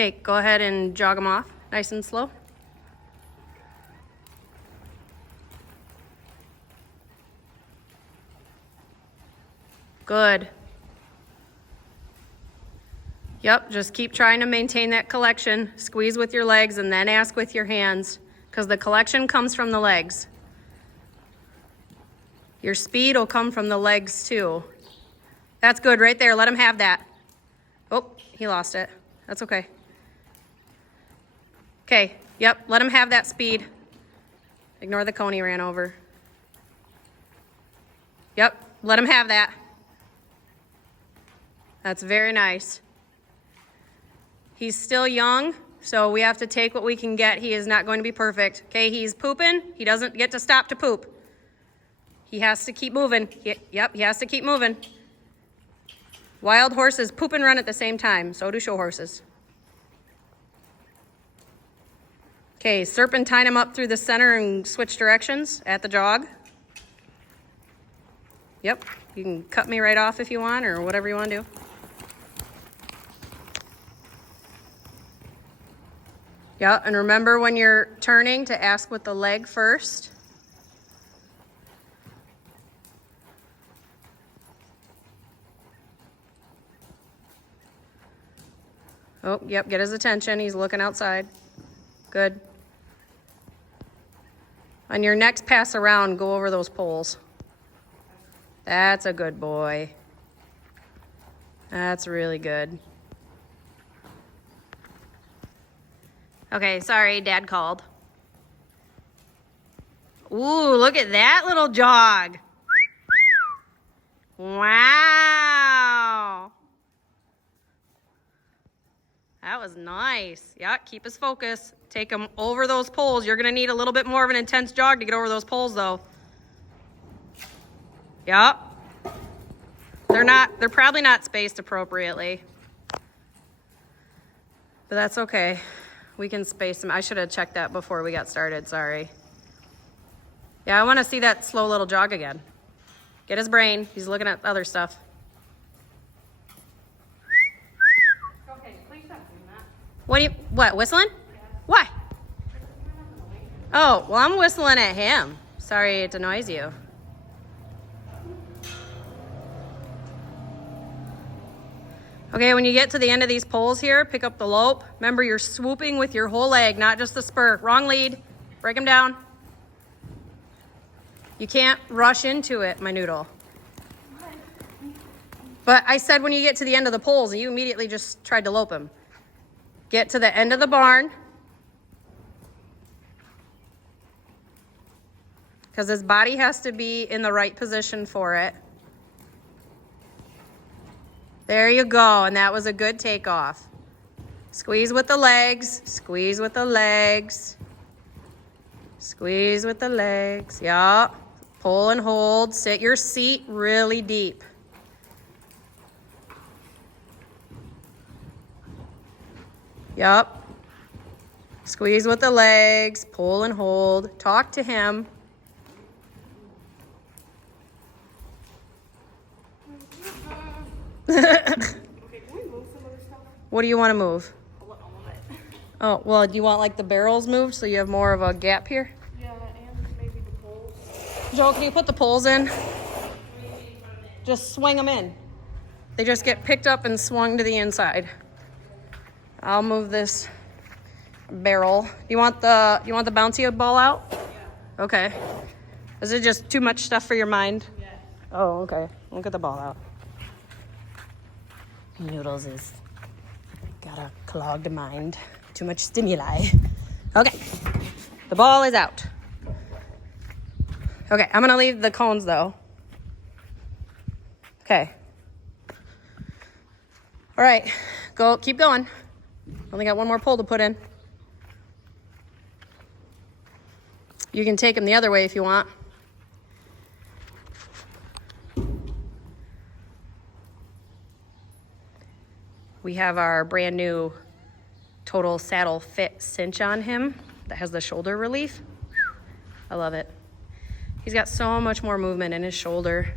Okay, go ahead and jog them off, nice and slow. Good. Yep, just keep trying to maintain that collection. Squeeze with your legs and then ask with your hands, because the collection comes from the legs. Your speed will come from the legs too. That's good right there. Let him have that. Oh, he lost it. That's okay. Okay, yep, let him have that speed. Ignore the cone he ran over. Yep, let him have that. That's very nice. He's still young, so we have to take what we can get. He is not going to be perfect. Okay, he's pooping. He doesn't get to stop to poop. He has to keep moving. Yep, he has to keep moving. Wild horses poop and run at the same time. So do show horses. Okay, serpentine him up through the center and switch directions at the jog. Yep, you can cut me right off if you want, or whatever you want to do. Yeah, and remember when you're turning to ask with the leg first. Oh, yep, get his attention. He's looking outside. Good. On your next pass around, go over those poles. That's a good boy. That's really good. Okay, sorry, Dad called. Ooh, look at that little jog. Wow. That was nice. Yeah, keep his focus. Take him over those poles. You're gonna need a little bit more of an intense jog to get over those poles though. Yep. They're probably not spaced appropriately. But that's okay. We can space them. I should have checked that before we got started, sorry. Yeah, I wanna see that slow little jog again. Get his brain, he's looking at other stuff. Okay, please stop doing that. What, whistling? Yeah. Why? Oh, well, I'm whistling at him. Sorry it annoys you. Okay, when you get to the end of these poles here, pick up the lope. Remember, you're swooping with your whole leg, not just the spur. Wrong lead. Break him down. You can't rush into it, my noodle. But I said when you get to the end of the poles, and you immediately just tried to lope him. Get to the end of the barn. Because his body has to be in the right position for it. There you go, and that was a good takeoff. Squeeze with the legs, squeeze with the legs. Squeeze with the legs, yeah. Pull and hold, sit your seat really deep. Yep. Squeeze with the legs, pull and hold. Talk to him. Okay, can we move some other stuff? What do you want to move? All of it. Oh, well, do you want like the barrels moved so you have more of a gap here? Yeah, and maybe the poles. Joel, can you put the poles in? Just swing them in. They just get picked up and swung to the inside. I'll move this barrel. You want the bouncy ball out? Yeah. Okay. Is it just too much stuff for your mind? Yeah. Oh, okay. We'll get the ball out. Noodles is got a clogged mind. Too much stimuli. Okay. The ball is out. Okay, I'm gonna leave the cones though. Okay. All right, keep going. Only got one more pole to put in. You can take them the other way if you want. We have our brand new total saddle fit cinch on him that has the shoulder relief. I love it. He's got so much more movement in his shoulder.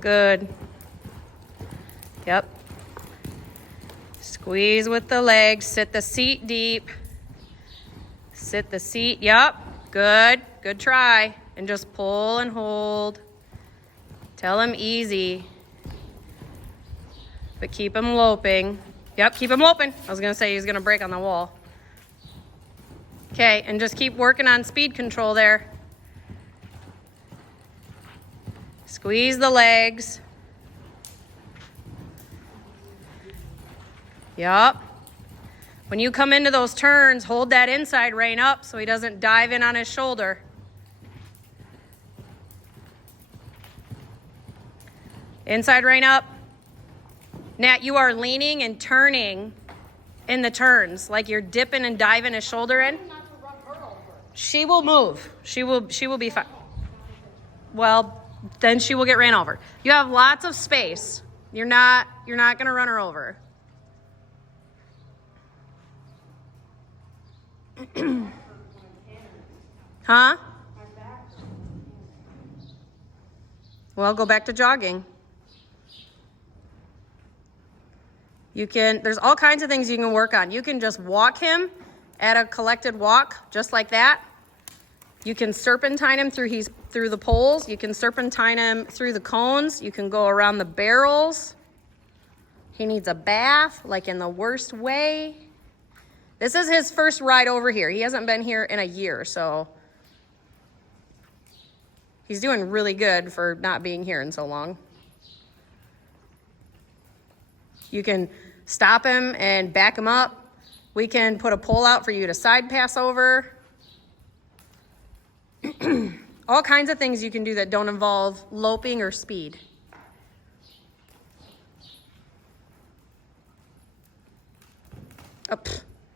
Good. Yep. Squeeze with the legs. Sit the seat deep. Sit the seat. Yup. Good. Good try. And just pull and hold. Tell him easy. But keep him loping. Yep, keep him loping. I was going to say he's going to break on the wall. Okay, and just keep working on speed control there. Squeeze the legs. Yup. When you come into those turns, hold that inside rein up so he doesn't dive in on his shoulder. Inside rein up. Nat, you are leaning and turning in the turns, like you're dipping and diving his shoulder in. She will move. She will be fine. Well, then she will get ran over. You have lots of space. You're not gonna run her over. Huh? Well, go back to jogging. There's all kinds of things you can work on. You can just walk him at a collected walk, just like that. You can serpentine him through the poles. You can serpentine him through the cones. You can go around the barrels. He needs a bath, like in the worst way. This is his first ride over here. He hasn't been here in a year, so he's doing really good for not being here in so long. You can stop him and back him up. We can put a pole out for you to side pass over. All kinds of things you can do that don't involve loping or speed.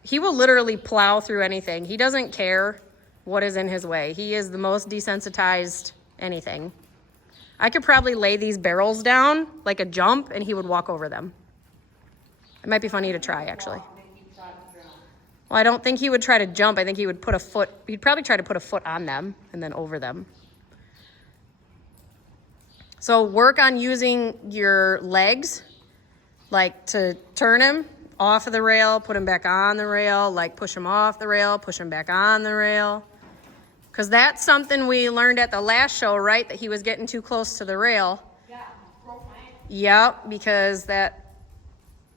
He will literally plow through anything. He doesn't care what is in his way. He is the most desensitized anything. I could probably lay these barrels down like a jump and he would walk over them. It might be funny to try, actually. Well, I don't think he would try to jump. I think he would he'd probably try to put a foot on them and then over them. So work on using your legs, like to turn him off of the rail, put him back on the rail, like push him off the rail, push him back on the rail. Because that's something we learned at the last show, right? That he was getting too close to the rail. Yeah, broke my ankle. Yep, because that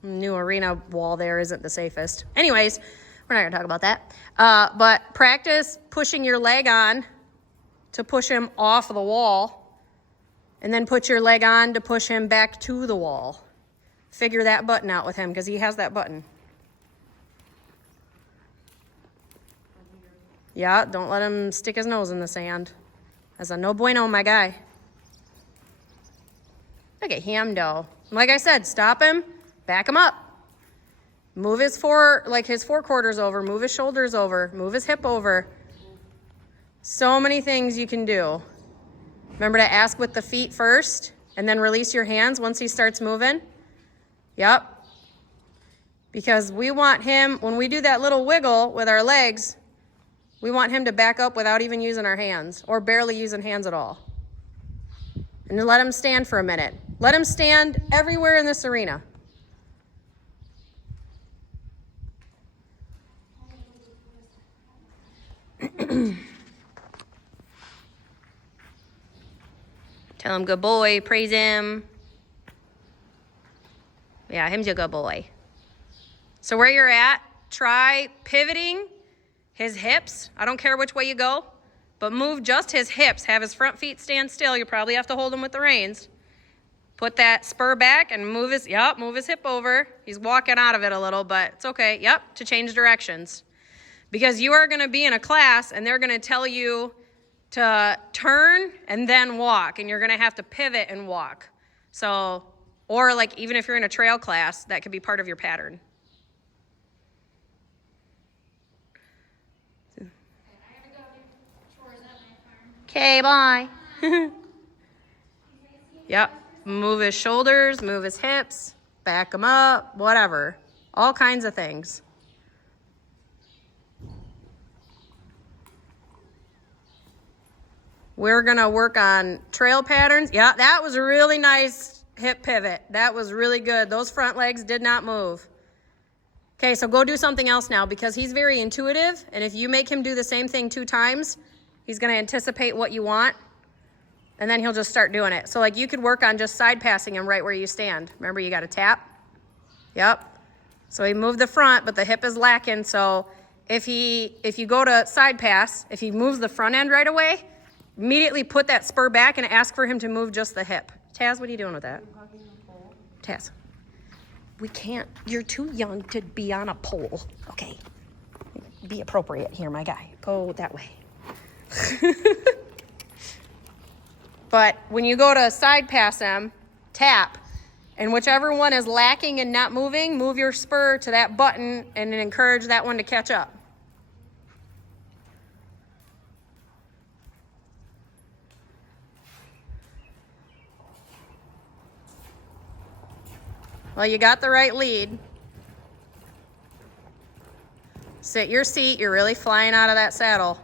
new arena wall there isn't the safest. Anyways, we're not going to talk about that. But practice pushing your leg on to push him off of the wall. And then put your leg on to push him back to the wall. Figure that button out with him because he has that button. Yeah, don't let him stick his nose in the sand. That's a no bueno, my guy. Look at him, though. Like I said, stop him, back him up. Move his forequarters over, move his shoulders over, move his hip over. So many things you can do. Remember to ask with the feet first and then release your hands once he starts moving. Yep. Because we want him, when we do that little wiggle with our legs, we want him to back up without even using our hands or barely using hands at all. And let him stand for a minute. Let him stand everywhere in this arena. Tell him good boy, praise him. Yeah, him's a good boy. So where you're at, try pivoting his hips. I don't care which way you go, but move just his hips. Have his front feet stand still. You probably have to hold him with the reins. Put that spur back and move his hip over. He's walking out of it a little, but it's okay. Yep, to change directions. Because you are going to be in a class and they're going to tell you to turn and then walk, and you're going to have to pivot and walk. So, or like even if you're in a trail class, that could be part of your pattern. Okay, bye. Yep. Move his shoulders, move his hips, back him up, whatever. All kinds of things. We're going to work on trail patterns. Yeah, that was a really nice hip pivot. That was really good. Those front legs did not move. Okay, so go do something else now because he's very intuitive. And if you make him do the same thing 2 times, he's going to anticipate what you want. And then he'll just start doing it. So like you could work on just side passing him right where you stand. Remember, you got to tap. Yep. So he moved the front, but the hip is lacking. So if you go to side pass, if he moves the front end right away, immediately put that spur back and ask for him to move just the hip. Taz, what are you doing with that? Taz, we can't. You're too young to be on a pole. Okay. Be appropriate here, my guy. Go that way. But when you go to side pass him, tap, and whichever one is lacking and not moving, move your spur to that button and then encourage that one to catch up. Well, you got the right lead. Sit your seat. You're really flying out of that saddle.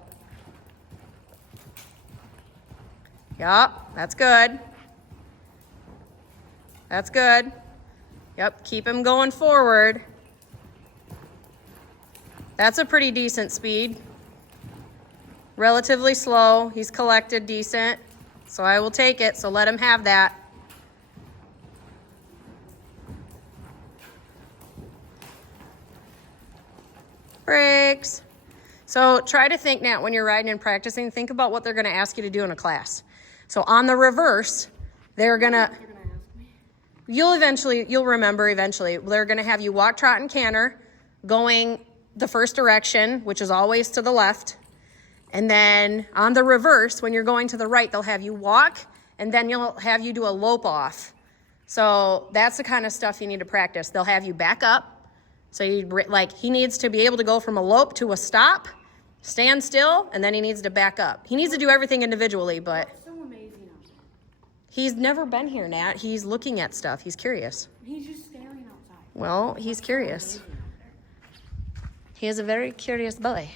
Yup, that's good. That's good. Yep, keep him going forward. That's a pretty decent speed. Relatively slow. He's collected decent. So I will take it, so let him have that. Brakes. So try to think now when you're riding and practicing, think about what they're going to ask you to do in a class. So on the reverse, they're going to, you'll remember eventually, they're going to have you walk, trot, and canter going the first direction, which is always to the left. And then on the reverse, when you're going to the right, they'll have you walk, and then you'll have you do a lope off. So that's the kind of stuff you need to practice. They'll have you back up. So he needs to be able to go from a lope to a stop, stand still, and then he needs to back up. He needs to do everything individually, but So amazing out there. he's never been here, Nat. He's looking at stuff. He's curious. He's just staring outside. Well, he's curious. He is a very curious boy.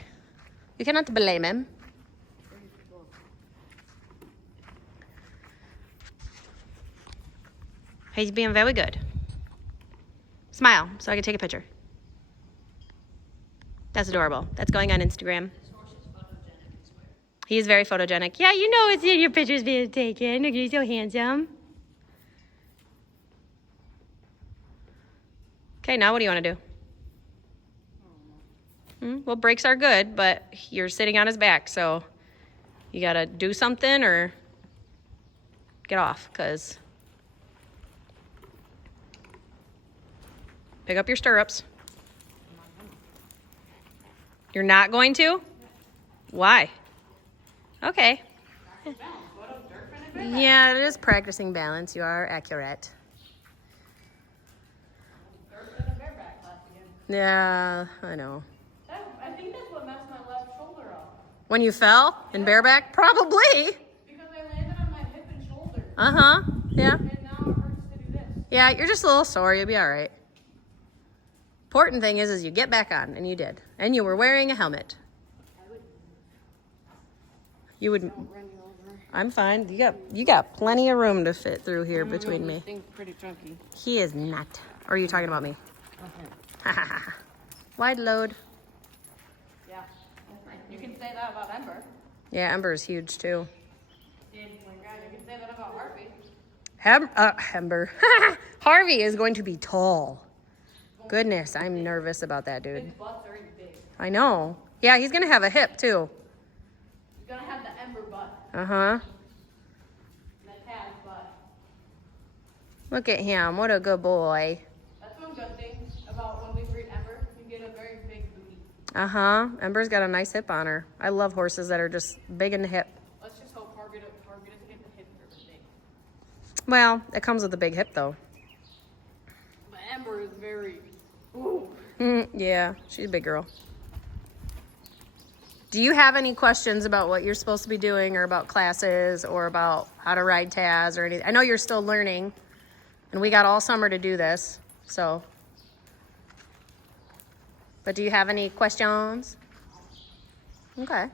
You cannot blame him. He's being very good. Smile so I can take a picture. That's adorable. That's going on Instagram. He is very photogenic. Yeah, you know it's in your pictures being taken. Look, you're so handsome. Okay, now what do you want to do? Well, brakes are good, but you're sitting on his back, so you got to do something or get off, because pick up your stirrups. You're not going to? Why? Okay. Yeah, it is practicing balance. You are accurate. Yeah, I know. I think that's what messed my left shoulder up. When you fell in bareback? Probably. Because I landed on my hip and shoulder. Uh-huh. Yeah. And now it hurts to do this. Yeah, you're just a little sore. You'll be all right. Important thing is you get back on, and you did. And you were wearing a helmet. You would. I'm fine. You got plenty of room to fit through here between me. This thing's pretty chunky. He is not. Or are you talking about me? Wide load. Yeah. You can say that about Ember. Yeah, Ember is huge too. Oh my God, you can say that about Harvey. Ember. Harvey is going to be tall. Goodness, I'm nervous about that dude. His butt's already big. I know. Yeah, he's gonna have a hip too. He's gonna have the Ember butt. Uh-huh. That Taz butt. Look at him. What a good boy. That's one good thing about when we breed Ember. You get a very big booty. Uh-huh. Ember's got a nice hip on her. I love horses that are just big in the hip. Let's just hope Harvey doesn't get the hip for big. Well, it comes with a big hip though. But Ember is very. Ooh. Yeah, she's a big girl. Do you have any questions about what you're supposed to be doing or about classes or about how to ride Taz or anything? I know you're still learning, and we got all summer to do this, so. But do you have any questions? Okay.